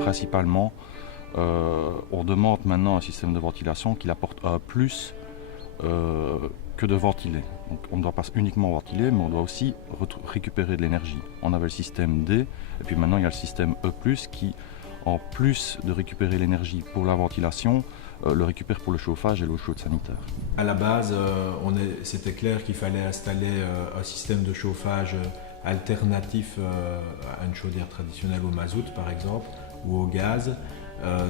Principalement, on demande maintenant un système de ventilation qui apporte plus que de ventiler. Donc on ne doit pas uniquement ventiler, mais on doit aussi récupérer de l'énergie. On avait le système D, et puis maintenant il y a le système E+, qui, en plus de récupérer l'énergie pour la ventilation, le récupère pour le chauffage et l'eau chaude sanitaire. À la base, c'était clair qu'il fallait installer un système de chauffage alternatif à une chaudière traditionnelle au mazout par exemple, ou au gaz.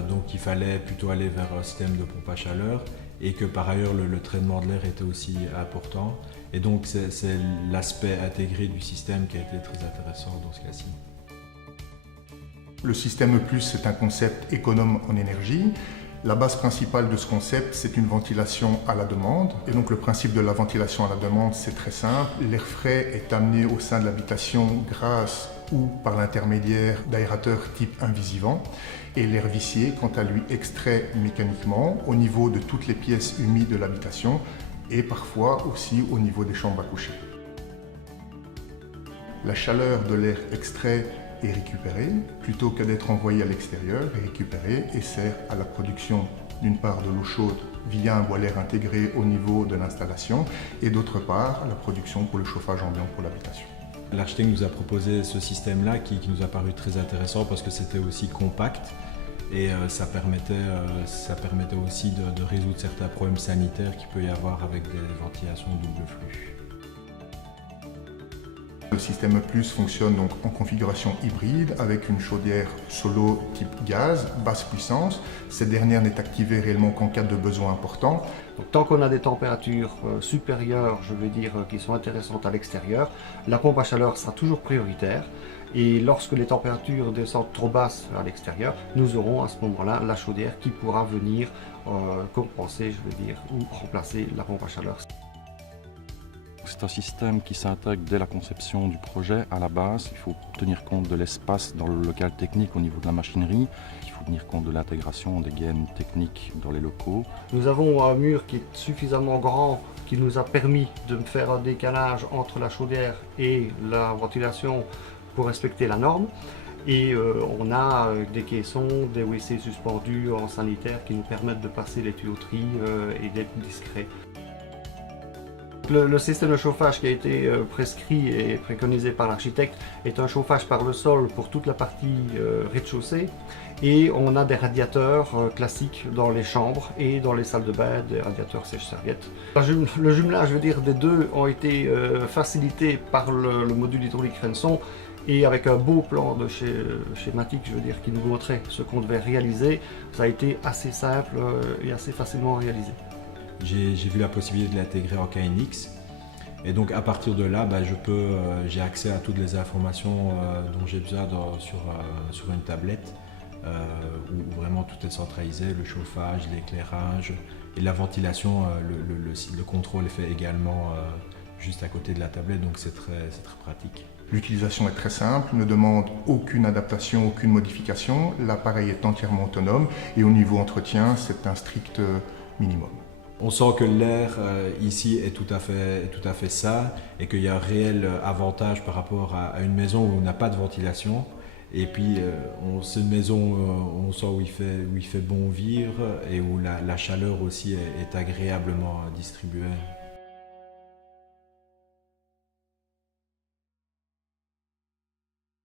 Donc il fallait plutôt aller vers un système de pompe à chaleur, et que par ailleurs le traitement de l'air était aussi important. Et donc c'est l'aspect intégré du système qui a été très intéressant dans ce cas-ci. Le système E+, c'est un concept économe en énergie. La base principale de ce concept, c'est une ventilation à la demande. Et donc le principe de la ventilation à la demande, c'est très simple. L'air frais est amené au sein de l'habitation grâce ou par l'intermédiaire d'aérateurs type invisivant. Et l'air vicié, quant à lui, extrait mécaniquement au niveau de toutes les pièces humides de l'habitation et parfois aussi au niveau des chambres à coucher. La chaleur de l'air extrait est récupérée plutôt que d'être envoyée à l'extérieur, est récupérée et sert à la production d'une part de l'eau chaude via un boiler intégré au niveau de l'installation et d'autre part à la production pour le chauffage ambiant pour l'habitation. L'architecte nous a proposé ce système-là qui nous a paru très intéressant parce que c'était aussi compact et ça permettait aussi de résoudre certains problèmes sanitaires qu'il peut y avoir avec des ventilations double flux. Le système E+ fonctionne donc en configuration hybride avec une chaudière solo type gaz, basse puissance. Cette dernière n'est activée réellement qu'en cas de besoin important. Donc, tant qu'on a des températures supérieures, je veux dire, qui sont intéressantes à l'extérieur, la pompe à chaleur sera toujours prioritaire. Et lorsque les températures descendent trop basses à l'extérieur, nous aurons à ce moment-là la chaudière qui pourra venir compenser, je veux dire, ou remplacer la pompe à chaleur. C'est un système qui s'intègre dès la conception du projet à la base. Il faut tenir compte de l'espace dans le local technique au niveau de la machinerie. Il faut tenir compte de l'intégration des gaines techniques dans les locaux. Nous avons un mur qui est suffisamment grand qui nous a permis de faire un décalage entre la chaudière et la ventilation pour respecter la norme. Et on a des caissons, des WC suspendus en sanitaire qui nous permettent de passer les tuyauteries et d'être discrets. Le système de chauffage qui a été prescrit et préconisé par l'architecte est un chauffage par le sol pour toute la partie rez-de-chaussée, et on a des radiateurs classiques dans les chambres et dans les salles de bain, des radiateurs sèche-serviettes. Le jumelage, je veux dire, des deux ont été facilités par le module hydraulique Renson, et avec un beau plan de schématique, je veux dire, qui nous montrait ce qu'on devait réaliser. Ça a été assez simple et assez facilement réalisé. J'ai vu la possibilité de l'intégrer en KNX, et donc à partir de là, j'ai accès à toutes les informations dont j'ai besoin sur une tablette, où vraiment tout est centralisé, le chauffage, l'éclairage et la ventilation, le contrôle est fait également juste à côté de la tablette, donc c'est très pratique. L'utilisation est très simple, ne demande aucune adaptation, aucune modification. L'appareil est entièrement autonome et au niveau entretien, c'est un strict minimum. On sent que l'air ici est tout à fait sain et qu'il y a un réel avantage par rapport à une maison où on n'a pas de ventilation. Et puis c'est une maison on sent où il fait bon vivre et où la chaleur aussi est agréablement distribuée.